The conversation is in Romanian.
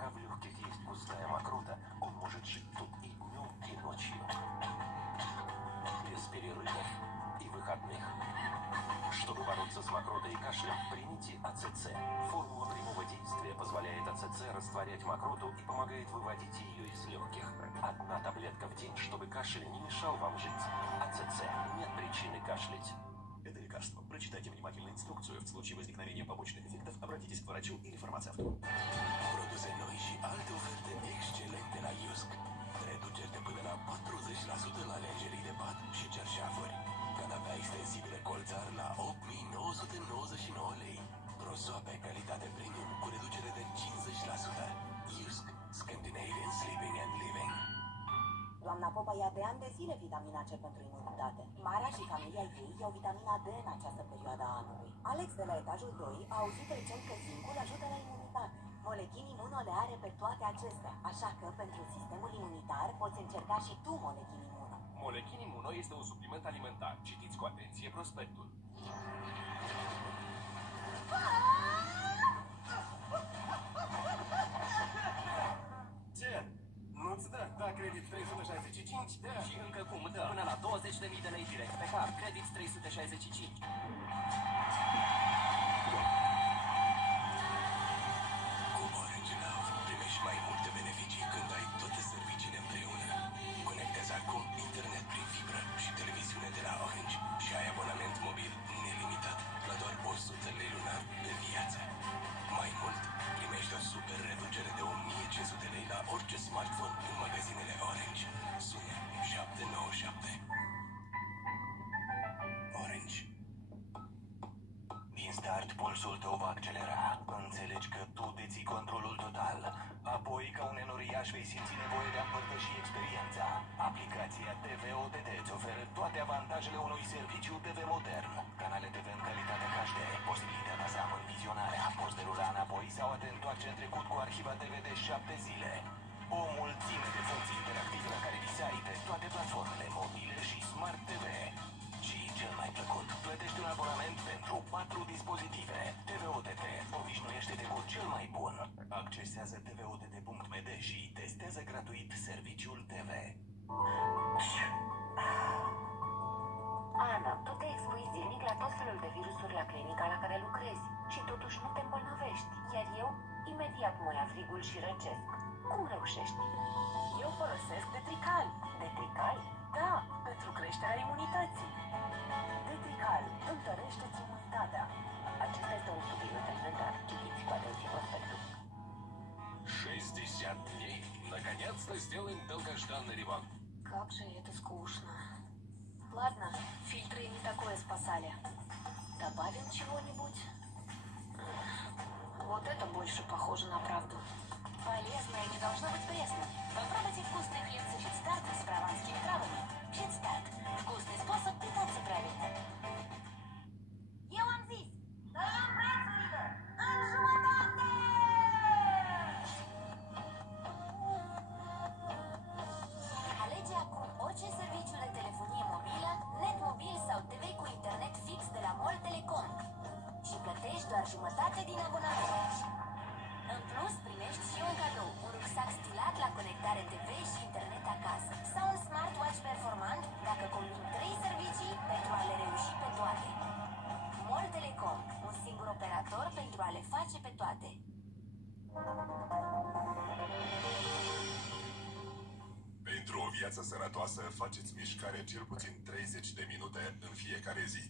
пока в легких есть густая мокрота, он может жить тут и днем, и ночью. Без перерывов и выходных. Чтобы бороться с мокротой и кашлем, примите АЦЦ. Формула прямого действия позволяет АЦЦ растворять мокроту и помогает выводить ее из легких. Одна таблетка в день, чтобы кашель не мешал вам жить. АЦЦ. Нет причины кашлять. Это лекарство. Прочитайте внимательно инструкцию. В случае возникновения побочных эффектов обратитесь к врачу или фармацевту. Produse noi și alte oferte excelente la IUSC. Reduceri de până la 40% la lenjerii de pat și cerșafuri. Canapea extensibile colțar la 8.999 lei. Prosoape calitate premium cu reducere de 50%. IUSC. Scandinavian Sleeping and Living. Doamna Popa ia de ani de zile vitamina C pentru imunitate. Mara și familia ei iau vitamina D în această perioadă a anului. Alex de la etajul 2 a auzit recent că zincul ajută la imunitate. Molechin Immuno le are pe toate acestea, așa că pentru sistemul imunitar poți încerca și tu Molechin Immuno. Molechin Immuno este un supliment alimentar. Citiți cu atenție prospectul. Ce? Nu-ți dă? Da, credit 365? Da. Și încă cum dă? Până la 20.000 de lei direct pe card. Credit 365. Cu Orange Now primești mai multe beneficii când ai toate serviciile împreună. Conectează acum internet prin fibră și televiziune de la Orange și ai abonament mobil nelimitat la doar 100 lei lunar pe viață. Mai mult, primești o super reducere de 1500 lei la orice smartphone în magazinele Orange. Sună 797. Orange. Din start, pulsul tău va accelera. Înțelegi că tu deții controlul total. Apoi, ca un enoriaș, vei simți nevoie de a împărtăși experiența. Aplicația TV OTT îți oferă toate avantajele unui serviciu TV modern. Canale TV în calitate HD, posibilitatea să amâni vizionarea, poți derula înapoi sau a te întoarce în trecut cu arhiva TV de 7 zile. O mulțime de funcții interactive la care visai pe toate platformele mobile și Smart TV. Și cel mai plăcut, plătești un abonament pentru 4 dispozitive. TV OTT obișnuiește-te cu cel mai bun. Accesează tvott.md și testează gratuit serviciul TV. Ana, tu te expui zilnic la tot felul de virusuri la clinica la care lucrezi și totuși nu te îmbolnăvești, iar eu imediat mă ia frigul și răcesc. Cum reușești? Eu folosesc Detrical. Detrical? Da, pentru creșterea imunității. Detrical întărește-ți imunitatea. Acesta este un supliment alimentar. Citiți cu atenție prospectul. 60 дней. Наконец-то сделаем долгожданный ремонт. Как же это скучно. Ладно, фильтры не такое спасали. Добавим чего-нибудь? Вот это больше похоже на правду. Полезное не должно быть пресным. Попробуйте вкусные хлебцы Фитстарт с прованскими травами. Фитстарт. Вкусный способ питаться правильно. Eu am zis! Tăiem prețurile! În jumătate! Alege acum orice serviciu de telefonie mobilă, net mobil sau TV cu internet fix de la MOL Telecom și plătești doar jumătate din abonament. În plus, primești și un cadou, un rucsac stilat la conectare TV și internet acasă sau un smartwatch performant dacă combini 3 servicii pentru a le reuși pe toate. MOL Telecom, un singur operator pentru a le face pe toate. Pentru o viață sănătoasă, faceți mișcare cel puțin 30 de minute în fiecare zi.